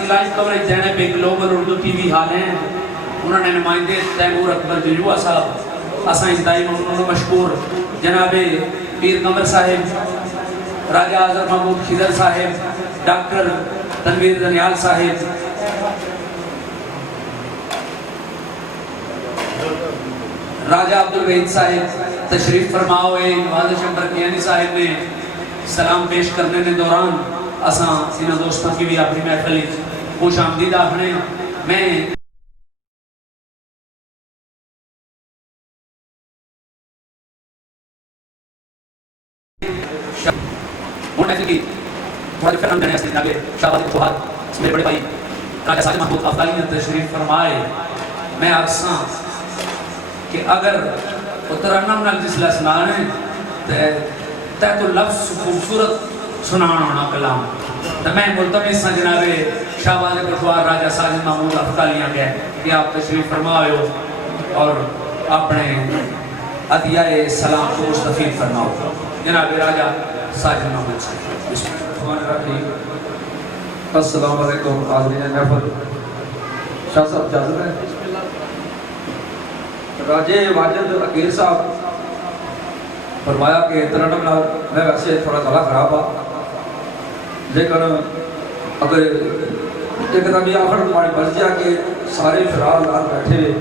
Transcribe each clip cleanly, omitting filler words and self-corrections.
کی life coverage دینے پہ گلوبل اردو ٹی وی حال ہیں، انہوں نے نمائندے تیمور اکبر ججوہ صاحب، اساں انتہائی مشکور جناب پیر قمر صاحب، راجہ اعظم محمود خضر صاحب، ڈاکٹر تنویر دنیال صاحب، راجہ عبدالوحید صاحب تشریف فرماؤ ہے۔ نواز شمبر کیانی صاحب نے سلام پیش کرنے نے دوران اساں سینہ دوستوں کی بھی اپنی محفل خوش آمدید آخنے میں میرے بڑے بھائی راجہ ساجد محمود افضالی نے تشریف فرمائے۔ میں آساں کہ اگر اترنم نال جسلہ سنانے تے تو لفظ خوبصورت سنانا ہونا کلام، تو میں ملتمس سا جناب شہباز پٹوار راجہ ساجد محمود افضالی نے کہ آپ تشریف فرمائے ہو اور اپنے عطیہ سلام کو مستفید فرماؤ۔ جناب راجہ ساجد محمود صاحب بسم اللہ الرحمن الرحیم۔ السلام علیکم حاضرین محفل، شاہ صاحب اجازت ہے؟ راجہ واجد عقیل صاحب فرمایا کہ ترنم نال میں ویسے تھوڑا گلا خراب ہا، لیکن اگر ایک دم یہ آخر تمہاری مرضی ہے کہ سارے شرار لال بیٹھے ہوئے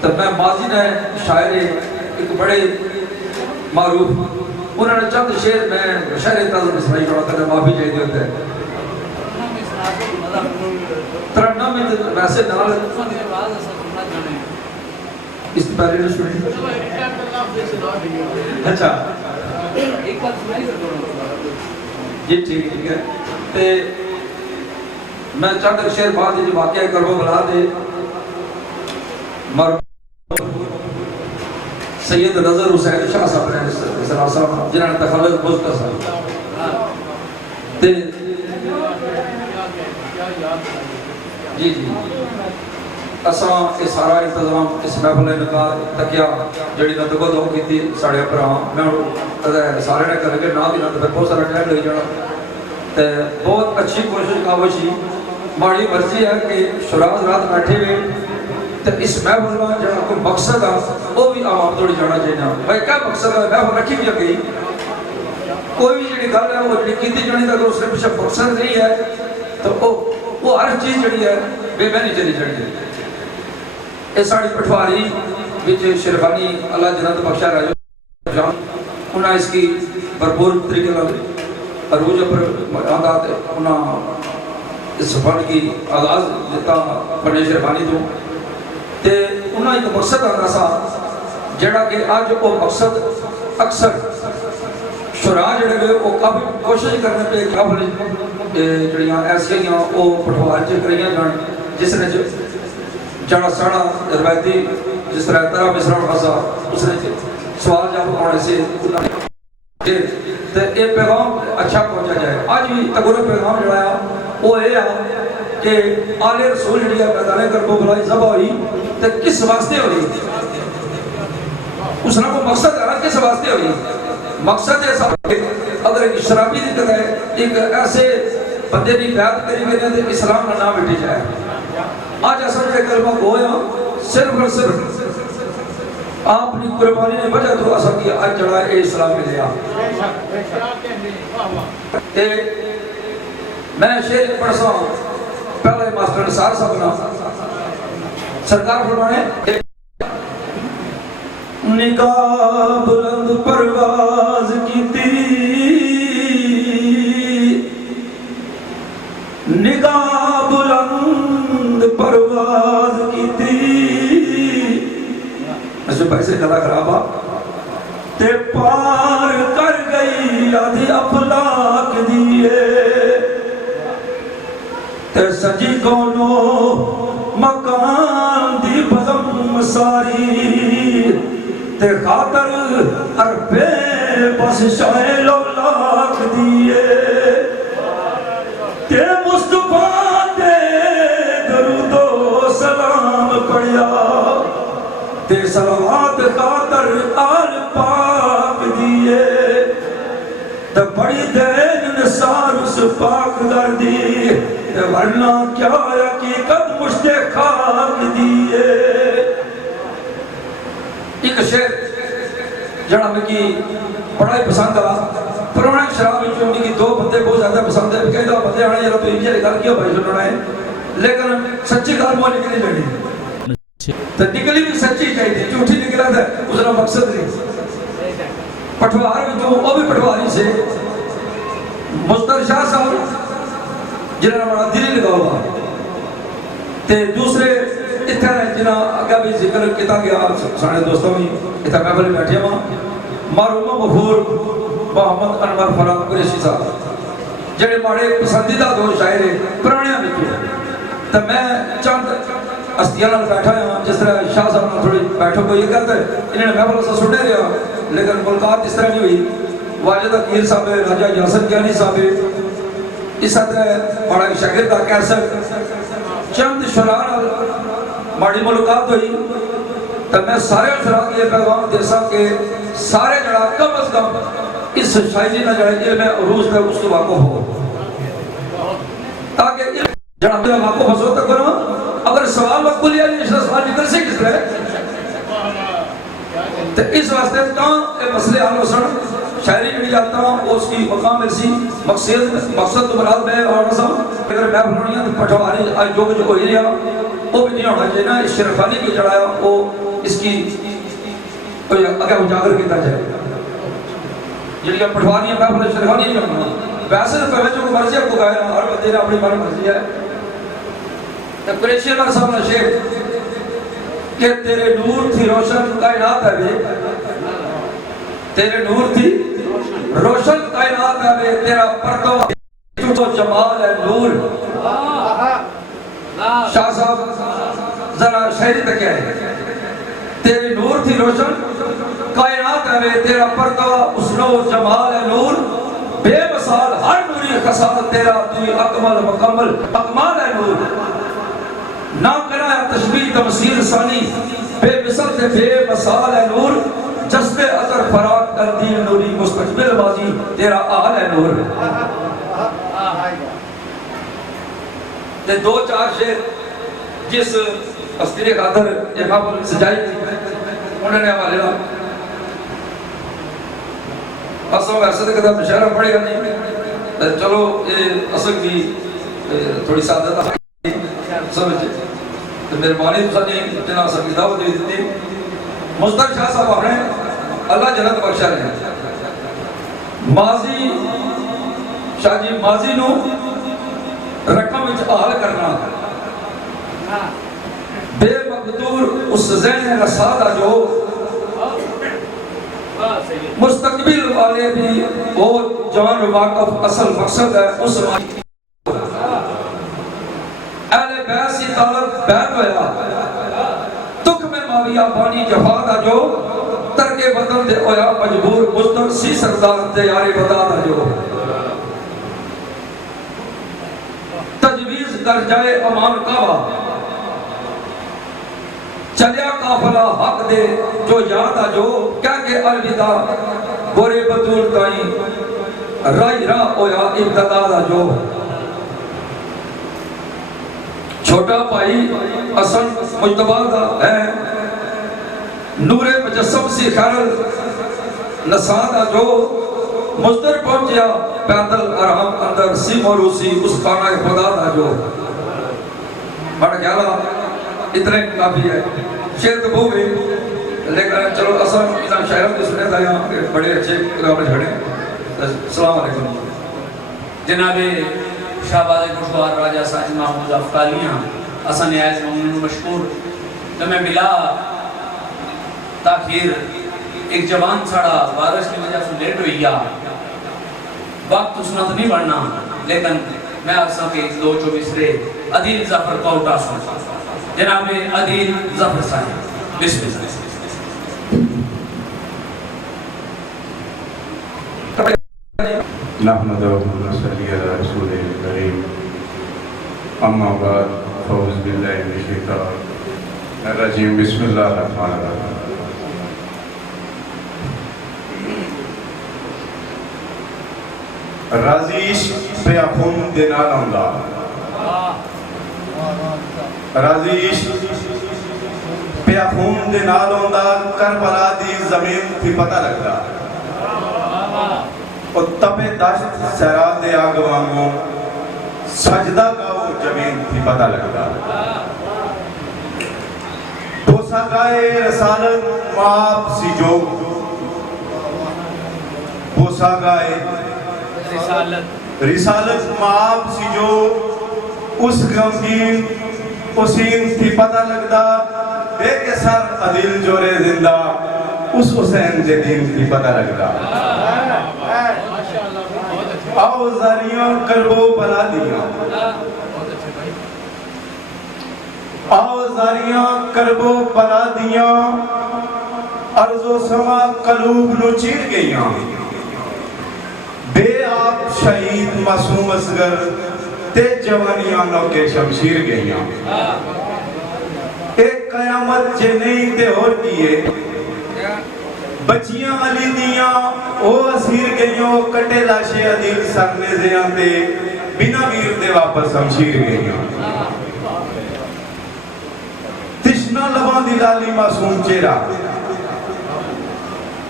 تو میں ماضی نے شاعر ایک بڑے معروف انہوں نے چند شعر میں شعر تازہ میں سنائی پڑا تھا، معافی چاہیے ہوتا ہے ترنم میں ویسے نال اس پہلے نے سنی اچھا جی ٹھیک ہے۔ تے میں چند شعر بعد جو واقعہ کرو بلا دے سید نظر حسین شاہ صاحب نے جنہوں نے تخلص مختصر تے جی جی اساں یہ سارا انتظام اس محفل انعقاد تکیا جڑی میں دگو دو کی تھی ساڑھے پر میں سارے نے کر کے نہ دینا تو بہت سارا ٹائم لگ جانا تے بہت اچھی کوشش کاوشی ماڑی مرضی ہے کہ شراز رات بیٹھے ہوئے تے اس محفل میں جڑا کوئی مقصد ہے وہ بھی عوام توڑی جانا چاہیے بھائی کیا مقصد ہے محفل رکھی بھی گئی کوئی بھی جڑی گل ہے وہ جڑی کیتی جانی تک اس نے پیچھے مقصد نہیں ہے تو وہ ہر چیز جڑی ہے بے معنی چلی جانی ہے۔ یہ ساڑی پٹواری وچ شرفانی اللہ جنت بخشا راجو جان انہاں اس کی بھرپور طریقے سے عروج پر آدھات انہاں اس فنڈ کی آغاز دیتا بڑے شرفانی تو تے انہاں ایک مقصد آتا سا جڑا کہ آج وہ مقصد اکثر شراء جڑے ہوئے وہ کافی کوشش کرنے پہ کافی جڑیاں ایسی ہیں وہ پٹوار چ کریاں جان جس نے جانا ساڑا روایتی جس طرح طرح مصران خاصا اس نے سوال جب ہونے سے یہ پیغام اچھا پہنچا جائے۔ آج بھی تقریر پیغام جو ہے وہ یہ ہے کہ آل رسول جڑی ہے میدان کربلا ذبح ہوئی تو کس واسطے ہوئی اس نے کو مقصد ہے کس واسطے ہوئی مقصد ہے سب اگر ایک شرابی دی طرح ایک ایسے بندے کی بیعت کری گئی تو اسلام کا نام مٹی جائے۔ آج ایسا جو کلمہ گویا صرف اور صرف آپ نے قربانی نے وجہ تو ایسا کیا آج جڑا اے اسلام میں لیا۔ میں شعر پڑھسا ہوں پہلے ماسٹر نثار صاحب نا سرکار فرمانے نگاہ بلند پرواز کی تھی نگاہ بلند پرواز کی تھی ایسے پیسے کلا خرابا تے پار کر گئی آدھی افلاک دیئے تے سجی کونو مکان دی بزم ساری تے خاطر عربے بس شائل اولاک دیئے تے مصطفیٰ تے درود و سلام پڑھیا تے صلوات خاطر آل پاک دیئے تے بڑی دین نثار اس پاک دردی ورنہ کیا حقیقت مجھتے خاک دیئے. ایک شعر جڑا میں کی بڑا ہی پسند آ پرانے شراب میں چونڈی کی 2 بندے بہت زیادہ پسند ہے کہہ دو بندے آنے جب تو انجھے نکال کیا بھائی سننا ہے لیکن سچی گال وہ نکلی لڑی تو نکلی بھی سچی چاہیے تھی جھوٹی نکلا تھا اس کا مقصد نہیں. پٹوار میں جو وہ بھی پٹواری سے مستر شاہ صاحب جنہاں بڑا دلی لگا ہوا تے دوسرے اتھا ہے جنہاں اگا بھی ذکر کیتا گیا سانے دوستوں میں اتھا محفل میں بیٹھے ہوا معرومہ مغفور محمد انور فراد قریشی صاحب جڑے ماڑے پسندیدہ 2 شاعر پرانیاں بچے تو میں چند ہستیاں نال بیٹھا ہوں جس طرح شاہ صاحب نے تھوڑی بیٹھو کو یہ کرتا ہے انہوں نے محفل سے سننے رہا لیکن ملکات اس طرح نہیں ہوئی. واجد اکیر صاحب راجہ یاسر گیانی صاحب اس طرح بڑا شاگرد کا کیسر چند شرار ماڑی ملکات ہوئی تو میں سارے شرار کے پیغام دے سا کہ سارے جڑا کم از کم اس شاعری نہ جڑا علم عروج پہ اس کو واقف ہو تاکہ جڑا میرا واقف حضور تک کرو اگر سوال وقت کو لیا اس سوال نکل سے کس طرح تو اس واسطے کہاں مسئلے حل ہو سن شاعری بھی جاتا ہوں اس کی مقام مرسی مقصد تو مراد میں اور نظام اگر میں بنونی ہے تو پٹھواری آج جو کچھ ہوئی رہا وہ بھی نہیں ہونا چاہیے نا اس شرفانی کی جڑایا وہ اس کی اگر اجاگر کیتا جائے جنہی پٹھوانی ہے میں بولے شرفانی نہیں ہونا ویسے تو پہلے جو مرضی آپ کو گائے رہا ہر بندے نے اپنی بار مرضی ہے تو قریشی اللہ صاحب نے شیخ کہ تیرے نور تھی روشن کائنات ہے بے تیرے نور تھی روشن کائنات ہے بے تیرا پردہ تو جمال ہے نور. شاہ صاحب ذرا شہری تک کیا ہے تیرے نور تھی روشن کائنات ہے بے تیرا پردہ حسن و جمال ہے نور بے مثال ہر نوری خصال تیرا توی اکمل مکمل اکمال ہے نور. نہ کرا ہے تشبیح تمثیل ثانی بے مثل تے بے مثال ہے نور جذب اثر فراق کر دین نوری مستقبل بازی تیرا آل ہے نور. تے 2-4 شعر جس اسطیرے خاطر یہ محفل سجائی انہوں نے ہمارے لئے اصلا ویسے تو کہتا مشاعرہ پڑے گا نہیں چلو یہ اصل کی تھوڑی سعادت سمجھے تو میرے مانی نے اتنا اصل کی دعوت دے دیتی. مصطفیٰ شاہ صاحب اپنے اللہ جنت بخشا رہے ہیں ماضی شاہ جی ماضی نو رقم وچ حال کرنا بے مقدور اس ذہن رسالہ جو مستقبل والے بھی وہ جوان واقف اصل مقصد ہے اس اہل بیت سی طالب بیت ہویا تک میں ماویہ بانی جفا دا جو ترک وطن دے ہویا مجبور مستر سی سردار دے یاری بتا دا جو تجویز کر جائے امان کعبہ چلیا قافلہ حق دے جو یاد آ جو کیا کہ الوداع گورے بطول تائیں رائی راہ ہویا ابتدا دا جو چھوٹا بھائی اصل مجتبہ دا ہے نور مجسم سی خیرل نسادہ جو مصدر پہنچیا پیدل ارحم اندر سی موروسی اس خانہ خدا دا جو بڑا خیالہ اتنے کافی ہے شعر تو بہو بھی لیکن چلو اصل اتنا شاعروں کی سنے تھا یہاں بڑے اچھے قرآن جھڑے. السلام علیکم. جناب شہباز گوشوار راجہ ساجد محمود افقالیاں اصلا نیاز مومن مشکور جمع ملا تاخیر ایک جوان ساڑا بارش کی وجہ سے لیٹ ہوئی گیا وقت اس نت نہیں بڑھنا لیکن میں اکثر کے 2-24 رے عدیل ظفر کوٹا سن جناب عدیل ظفر صاحب بسم اللہ. نحمده ونصلي على رسوله الكريم اما بعد فاعوذ بالله من الشیطان الرجیم بسم اللہ الرحمن الرحیم. رازیش پہ اخون دینال اللہ رازیش پیا خون دے نال ہوندا کربلا دی زمین تھی پتہ لگدا او تپے دشت سہرا دے آگ وانگوں سجدہ کا وہ زمین تھی پتہ لگدا بوسا گائے رسالت ماب سی جو بوسا گائے رسالت ماب سی جو اس غمگین حسین تھی پتہ لگدا بے کے سر عدیل جورے زندہ اس حسین دے دین تھی پتہ لگدا آؤ زاریاں کربو بلا دیاں آؤ زاریاں کربو بلا دیاں عرض و سما قلوب نو چیر گئیاں بے آپ شہید معصوم اصغر تے جوانیاں نو کے شمشیر گئیاں ایک قیامت جے نہیں تے اور کیے بچیاں علی دیاں او اسیر گئیاں کٹے لاشے عدیل سرنے زیاں تے بنا ویر دے واپس شمشیر گئیاں تشنا لباں دی لالی معصوم چہرہ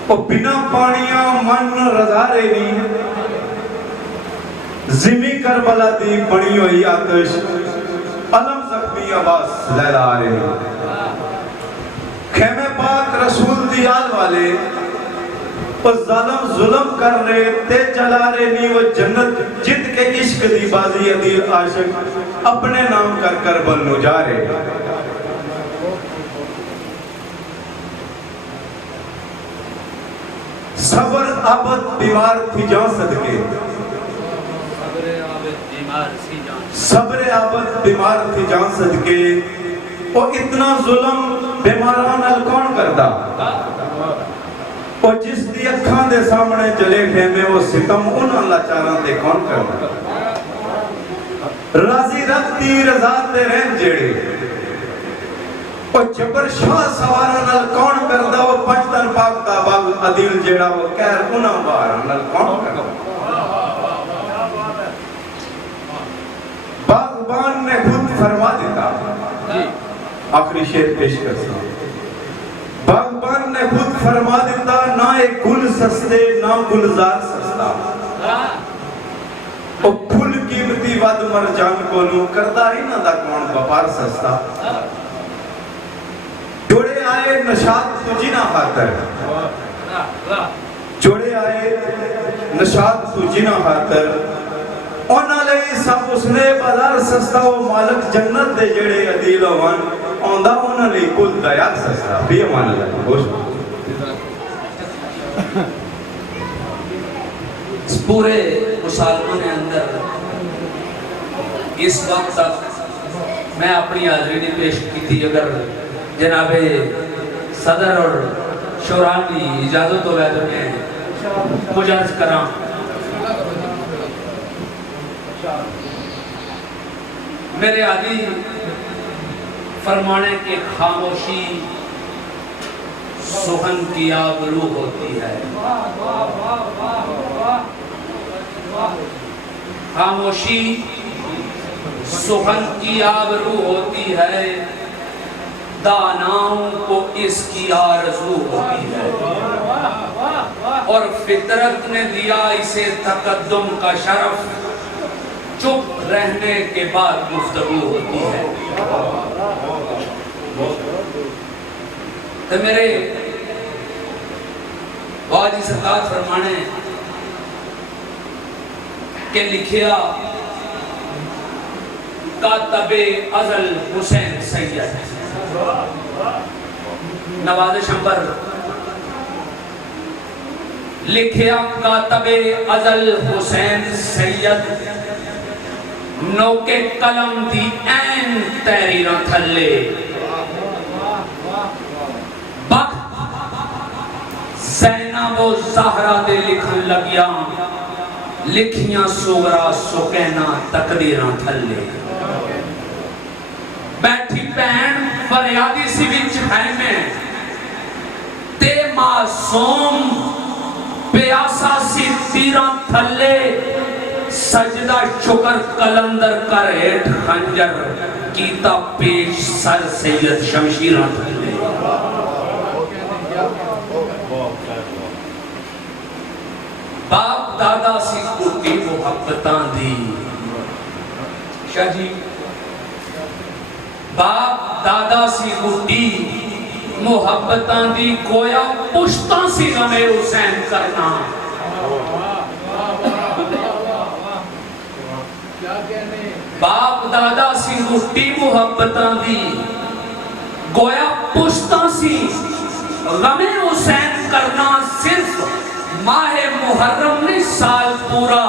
او بنا پانیاں من رضا رہی زمی کربلا دی بڑی ہوئی آتش علم زخمی عباس لیلا رہی خیمے پاک رسول دی آل والے وہ ظالم ظلم کر رہے تے جلا رہے نہیں وہ جنت جت کے عشق دی بازی عدیل عاشق اپنے نام کر کربل نو جا رہے صبر عبد بیمار تھی جان صدقے صبر عبد بیمار تھی جان صدقے اور اتنا ظلم بیماران کون کرتا اور جس دی اکھاں دے سامنے چلے خیمے وہ ستم ان اللہ چاران دے کون کرتا راضی رکھتی رضا تے رہن جیڑے اور جبر شاہ سواران کون کرتا وہ پنجتن پاک دا باغ عدیل جیڑا وہ کہر انہاں باران کون کرتا باغبان نے خود فرما دیتا آخری شعر پیش کرتا باغبان نے خود فرما دیتا نہ ایک گل سستے نہ گلزار سستا او پھول قیمتی ود مرجان کو نو کرتا ہی نہ دا کون بپار سستا جوڑے آئے نشاط تجھی نہ خاطر جوڑے آئے نشاط تجھی نہ خاطر اونا لئی سب اس نے بازار سستا و مالک جنت دے جڑے عدیل وان اوندہ اونا لئی کل دیات سستا بھی امان اللہ خوش اس پورے مسالمان اندر اس وقت تک میں اپنی حاضری نہیں پیش کی تھی اگر جناب صدر اور شوران کی اجازت ہو گئے تو میں مجاز کراں میرے عادی فرمانے کے خاموشی سخن کی آبرو ہوتی ہے خاموشی سخن کی آبرو ہوتی ہے داناؤں کو اس کی آرزو ہوتی ہے اور فطرت نے دیا اسے تقدم کا شرف چپ رہنے کے بعد گفتگو ہوتی ہے تو میرے واجی سرکار فرمانے کہ لکھیا کاتب ازل حسین سید نوازش پر لکھیا کاتب ازل حسین سید نو کے قلم دی این تحریراں تھلے وقت زینب و زہرا دے لکھن لگیاں لکھیاں سوگرا سکینہ تقدیراں تھلے بیٹھی پین فریادی سی وچ خیمے تے معصوم پیاسا سی تیراں تھلے سجدہ شکر کلندر کر ایٹ خنجر کیتا پیش سر سید شمشیران تھلے باپ دادا سی کٹی محبتان دی شاہ جی باپ دادا سی کٹی محبتان دی گویا پشتاں سی غم حسین کرنا باپ دادا سی گٹی محبتاں دی گویا پشتاں سی غم حسین کرنا صرف ماہ محرم نہیں سال پورا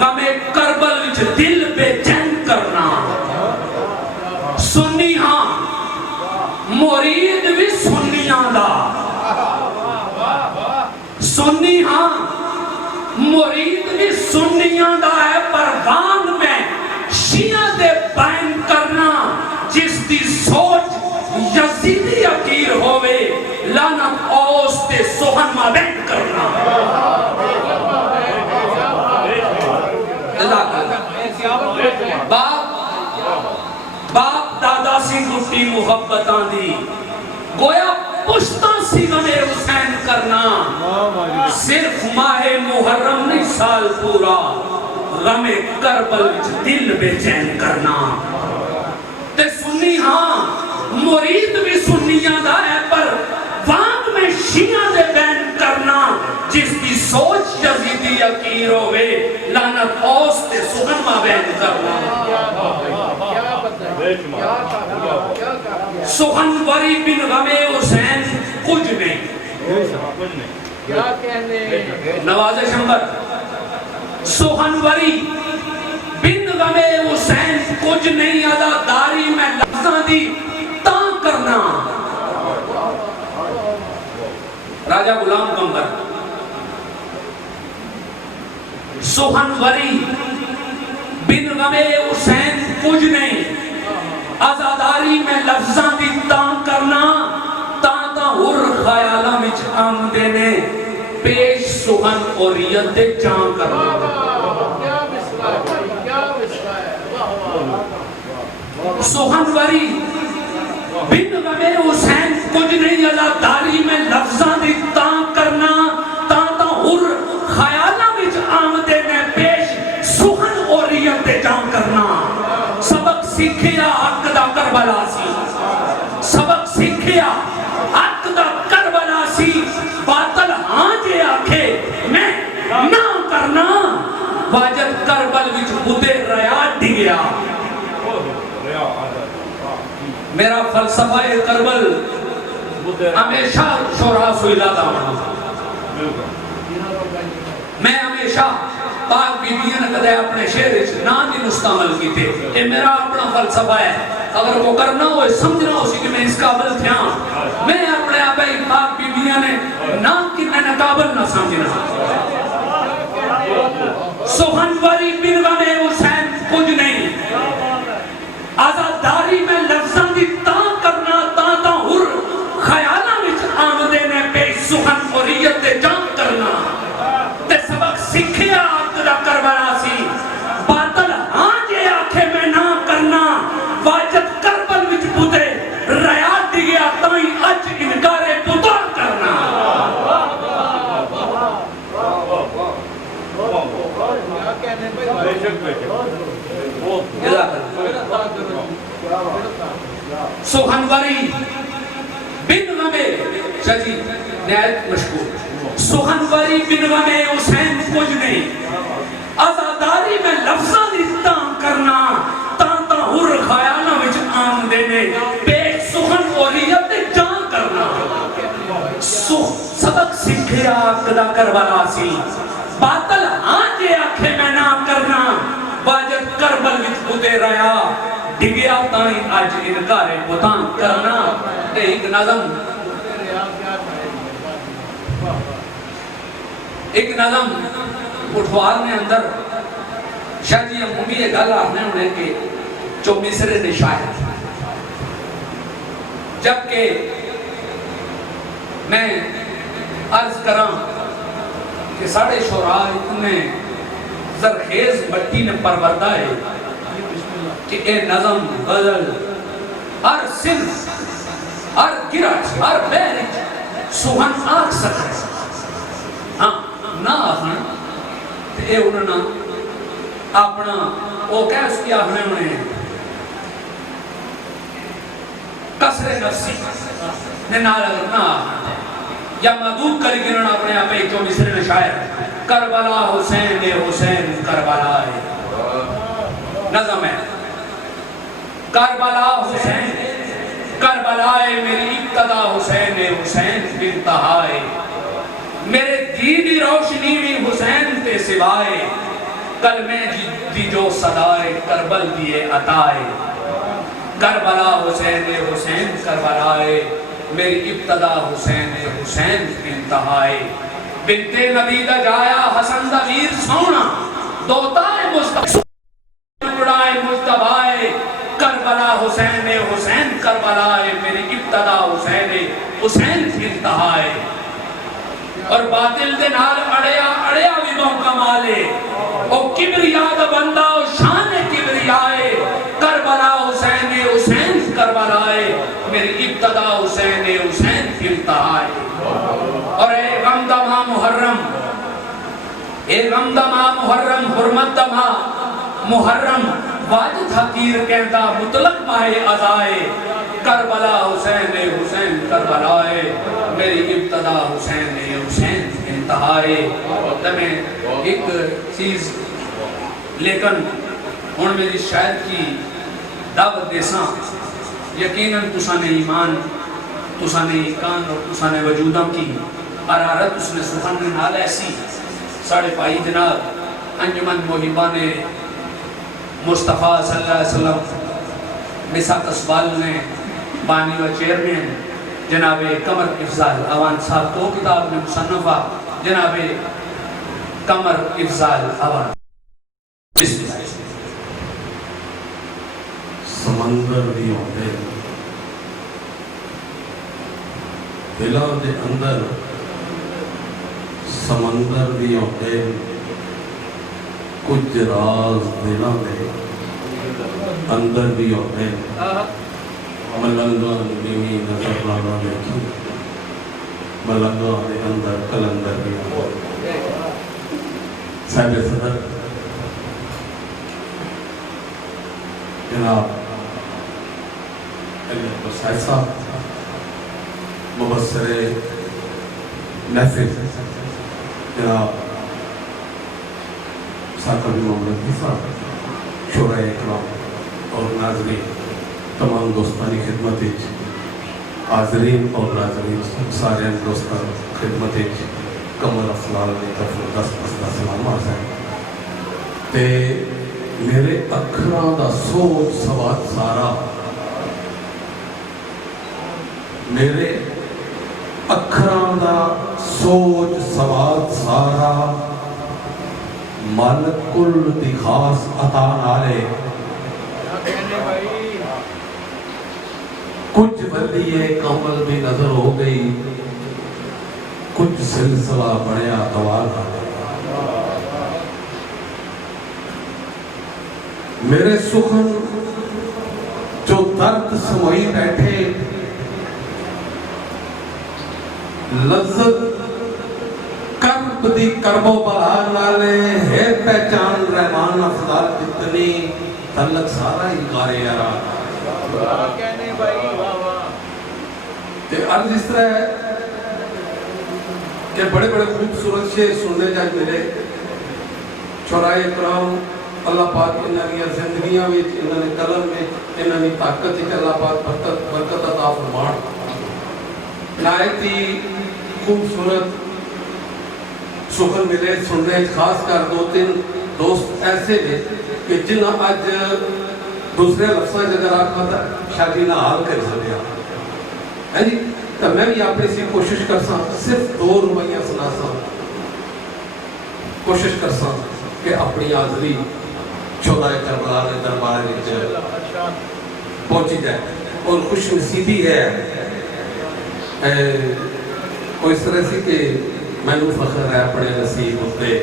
غم کربل وچ دل بے چین کرنا سنی ہاں مرید بھی سنیاں دا سنی ہاں مرید بھی سنیاں دا ہے پر غان میں شیعہ دے بین کرنا جس دی سوچ یزیدی عقیر ہوئے لعنت اوس تے سوہن مابین کرنا باپ دادا سی گٹی محبتاں دی گویا پشتاں سی غم حسین کرنا صرف ماہ محرم نہیں سال پورا غم کربل وچ دل بے چین کرنا تے سنی ہاں مرید بھی سنیاں دا ہے پر وانگ میں شیعہ دے بین کرنا جس کی سوچ یزیدی عقیر ہوئے لعنت اوس تے سہن ما بین کرنا سہن وری بن غم حسین کچھ نہیں نواز شمبر سہن وری بن غم حسین کچھ نہیں عزاداری میں لفظاں دی تاں کرنا راجہ غلام قمر سہن وری بن غم حسین کچھ نہیں عزاداری میں لفظاں دی تاں کرنا تاں تاں ہر خیالاں وچ آمدے نے پیش سہن اوریت دے جان کرنا سہن وری بن غم حسین کچھ نہیں عزاداری میں لفظاں دی تاں کرنا تاں تاں ہر خیالاں وچ آمدے نے پیش سہن اوریت دے جان کرنا سبق سیکھیا حق دا کربلا سی سبق سیکھیا حق دا کربلا سی باطل ہاں جے آکھے میں نہ کرنا واجد کربل وچ بدے ریا ڈگیا میرا فلسفہ کربل ہمیشہ شورا سوئلہ دانا میں ہمیشہ پاک بیبیاں نے کدھے اپنے شہر نا دی مستعمل کی تھے یہ میرا اپنا فلسفہ ہے اگر وہ کرنا ہو سمجھنا ہو سی کہ میں اس قابل تھا میں اپنے آبائی پاک بیبیاں نے نا کہ میں نے قابل نہ سمجھنا سہن وری بن غم حسین کچھ نہیں عزاداری میں لفظاں دی تاں کرنا تاں تاں ہر خیالاں وچ آمدے نے بے سہن اوریت دے جان کرنا تے سبق سکھیا عقدہ کربلا سی باطل ہاں جے آکھے میں نہ کرنا واجد کربل وچ بدے ریا ڈگیا تائیں اج انکار بتا کرنا سہن وری بن غم شجی نہایت مشکور سہن وری بن غم حسین کچھ نہیں عزاداری میں لفظاں دی تاں کرنا تاں تاں ہر خیالاں وچ آمدے نے بے سہن اوریت دے جان کرنا سبق سکھیا عقدہ کربلا سی باطل ہاں جے آکھے میں نہ کرنا واجد کربل وچ بدے ریا ڈگیا تائیں آج انکار بتان کرنا ایک نظم اٹھوار نے اندر شاہ جی عمومی یہ گل آنے ہونے کے جو مصر نے شاید جبکہ میں عرض کراں کہ ساڑھے شعراء اتنے زرخیز مٹی نے پروردہ ہے کہ اے نظم غزل ہر صنف ہر گرٹ ہر بہرچ سوہن آکھ سکتے ہاں نہ آخن تو اے انہوں نے اپنا وہ کہہ اس کی آخنے انہیں کسر نفسی نے نال اگر نہ آخن یا مدود کر گرن اپنے آپ ایک جو مصر نے شاعر کربلا حسین حسین کربلا نظم ہے کربلا حسین کربلا میری ابتدا حسین حسین انتہا میرے دیدی روشنی بھی حسین تے سوائے کل میں دی جو صدائے کربل دیے عطائے کربلا حسین حسین کربلا میری ابتدا حسین حسین انتہائے بنت نبی دا جایا حسن دا ویر سونا دوتائے مجتبائے کربلا حسین حسین کربلا میری ابتدا حسین حسین انتہائے اور باطل دے نال اڑیا بھی موقع مالے او کبریا دا بندہ او شان کبریائے کربلا حسین حسین کربلا میری ابتدا حسین حسین انتہائے اور اے غمدمہ محرم اے غمدمہ محرم حرمت دمہ محرم واجد حقیر کہتا مطلق ماہ ازائے کربلا حسین حسین کربلا میری ابتدا حسین حسین انتہائے تمہیں ایک چیز لیکن ہون میری شاید کی دعوت دیساں یقیناً تسانے ایمان تسانے ایکان اور تسانے وجودم کی حرارت اس نے سخن میں نال ایسی ساڑھے پائی جناب انجمن محبان مصطفیٰ صلی اللہ علیہ وسلم مساق اسبال نے بانی و چیئرمین جناب قمر افضال اوان صاحب تو کتاب میں مصنفہ جناب قمر افضال اوان بسم اللہ سمندر بھی ہوتے دلوں دے اندر سمندر بھی ہوتے کچھ راز دلوں دے اندر بھی ہوتے ملنگاں بھی نظر لانا دیکھی ملنگاں دے اندر کلندر بھی ہوتے صاحب صدر جناب صاحب صاحب مبصر محفل جناب ساکر محمد صاحب شورا اکرام اور ناظرین تمام دوستانی خدمت حاضرین اور ناظرین سارے دوستان خدمت قمر افضال نے طرف دست سلام عرض ہے تے میرے اکھراں دا سوچ سوات سارا میرے اکھراں دا سوچ سوات سارا مالک کل دی خاص عطا نالے کچھ ولیے کامل بھی نظر ہو گئی کچھ سلسلہ بڑیا توال میرے سخن جو درد سموئی بیٹھے لذت کرب دی کرب و بلا نالے ہے پہچان رحمان افضال جتنی تعلق سارا ہی قاری یارا کہنے بھائی عرض اس طرح ہے کہ بڑے بڑے خوبصورت سے سننے جائے ملے شورائے اکرام اللہ پاک انہوں نے زندگیاں میں انہوں نے قلم میں انہوں نے طاقت ہے اللہ پاک برکت عطا فرمان نہایت ہی خوبصورت سخن ملے سننے خاص کر دو تین دوست ایسے ہیں کہ جنہاں آج دوسرے لفظاں اگر آپ پتا شادی نہ حال کر سکتے ہیں جی تو میں بھی اپنی سی کوشش کر سا صرف 2 روپیہ سنا سا کوشش کر سا کہ اپنی حاضری 14 کربلا کے دربار میں پہنچی جائے اور خوش نصیبی ہے کوئی اس طرح سے کہ میں نے فخر ہے اپنے نصیب ہوتے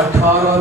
18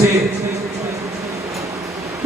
6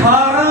18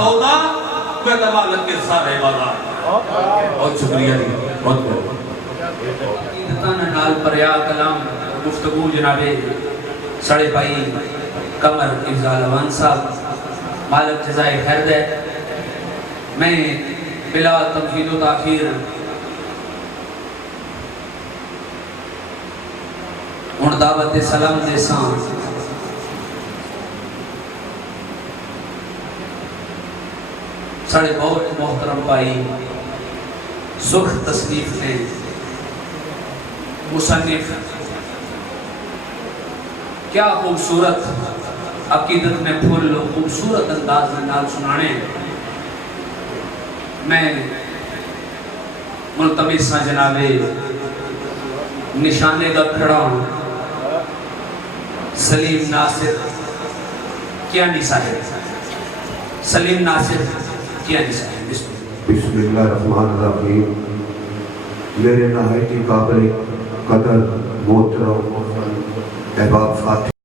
سودا میں دبا لگ کے سارے بازار. بہت شکریہ جی, بہت بہت. عقیدتاً نال پریا کلام گفتگو جناب سڑے بھائی قمر افضال اوان صاحب مالک جزائے خیر دے. میں بلا تمہید و تاخیر ہن دعوت سلام دے ساں سڑے بہت محترم بھائی سرخ تصنیف نے مصنف کیا خوبصورت عقیدت میں پھول خوبصورت انداز میں نال سنانے. میں ملتمس ہاں جناب نشانے کا کھڑا ہوں سلیم ناصر کیانی صاحب. سلیم ناصر کیانی صاحب. بسم اللہ الرحمن الرحیم. میرے نہایت قابل قدر محترم احباب فاتح